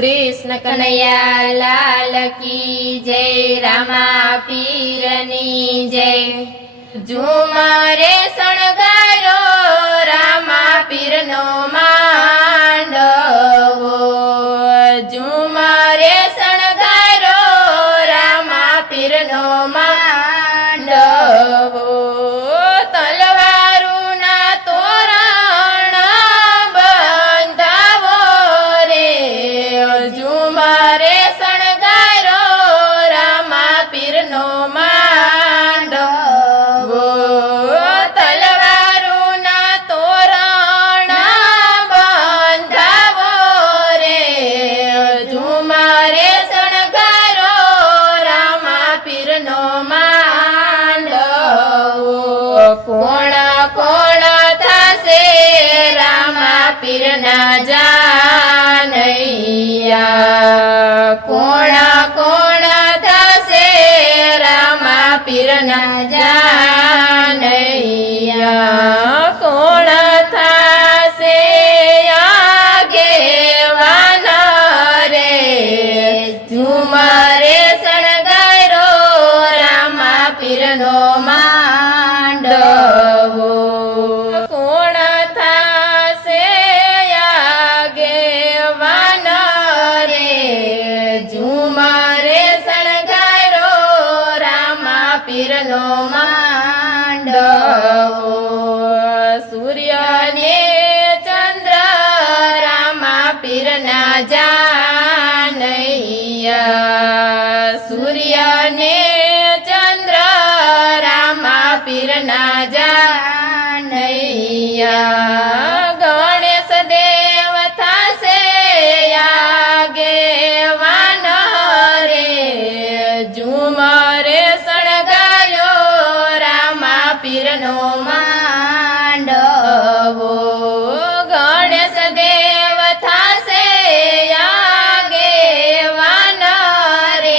कृष्ण कन्हैया लाल की जय। रामा पीरनी जय। झूमरे शणगारो रामा पीरनो मांडवो। झूमरे शणगारो रामा पीरनो मांडवो। तलवारूना तोरण બંધાવો રે। झूमरे शणगारो रामा पीरनो मांडवो। तलवारूना तोरण બંધાવો રે। झूमरे शणगारो रामा पीरनो मांडवो। कोण कोण थासे रामा पीरना जानैया। कोण कोण थासे रामा पीरना जानैया। कोण थासे આગેવાન રે। झूमरे શણગારો રામા પીરનો માંડવો। કોણ થાશે આગેવાન રે। झूमरे શણગારો રામા પીરનો માંડવો। સૂર્ય ને ચંદ્ર રામા પીરના जानैया। सूर्य ने चंद्र रामा पीरना जानैया। गणेश देव थासे આગેવાન રે। झूमरे શણગાર્યો રામા પીરનો માંડવો। ગણેશ દેવ થાસે આગેવાન રે।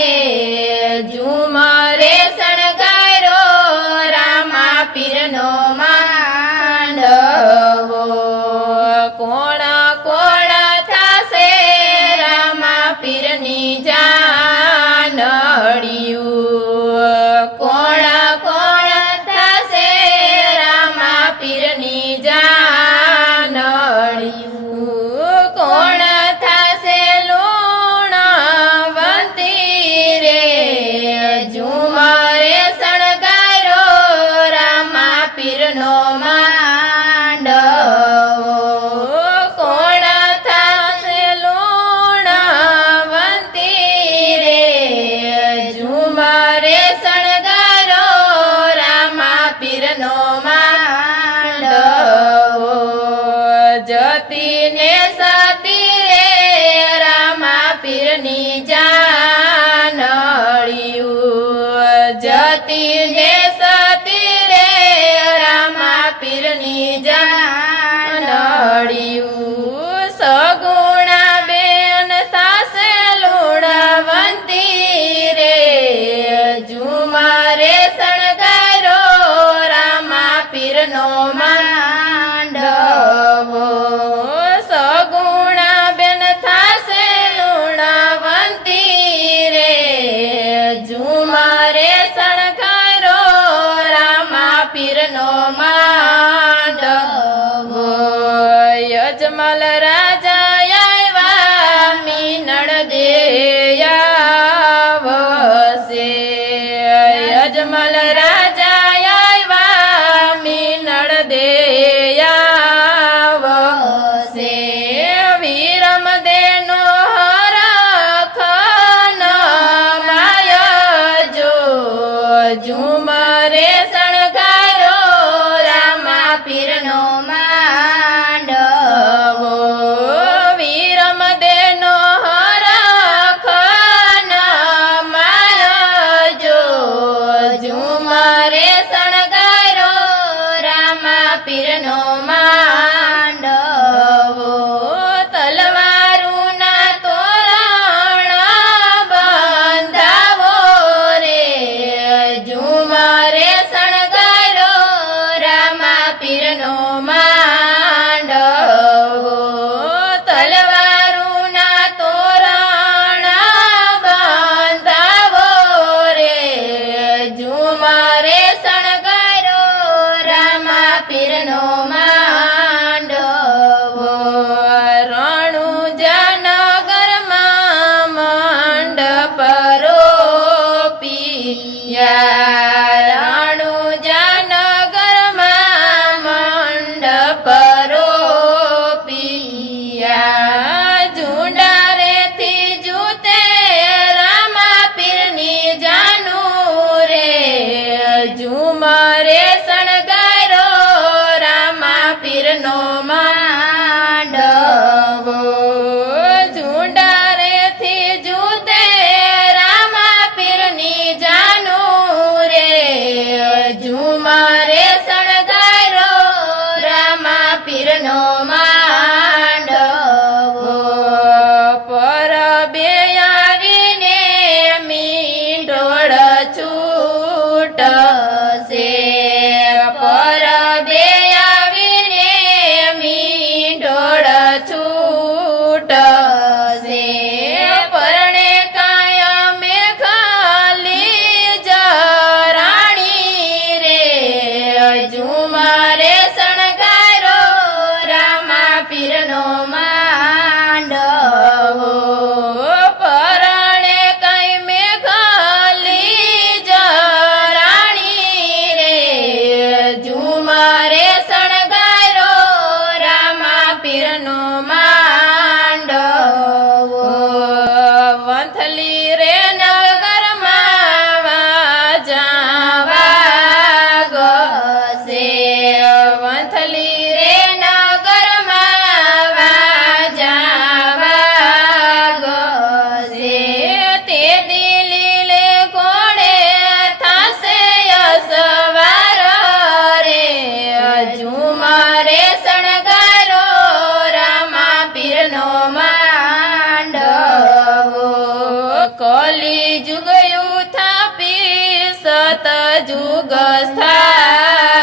જુગ સ્થાપશે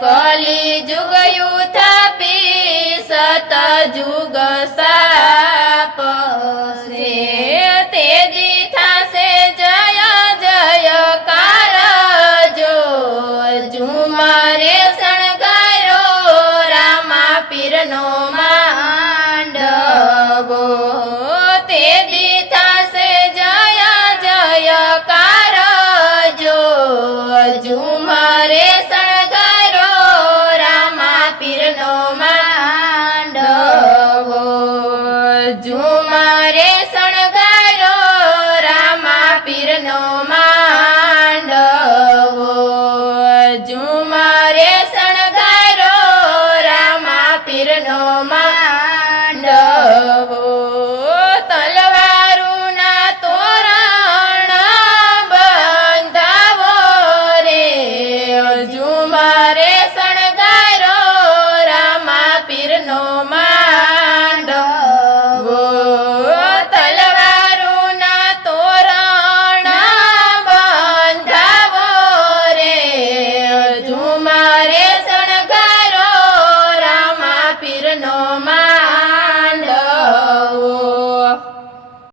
કલી જુગ યુથાપી સત જુગ સ્થાપશે તે દીથાશે જય જયકાર જો ઝુમરે શણગાર્યો રામા પીરનો માંડવો તે દીથાશે જય જયકાર જો ઝુમરે શણગાર્યો રામા પીરનો માંડવો ઝુમરે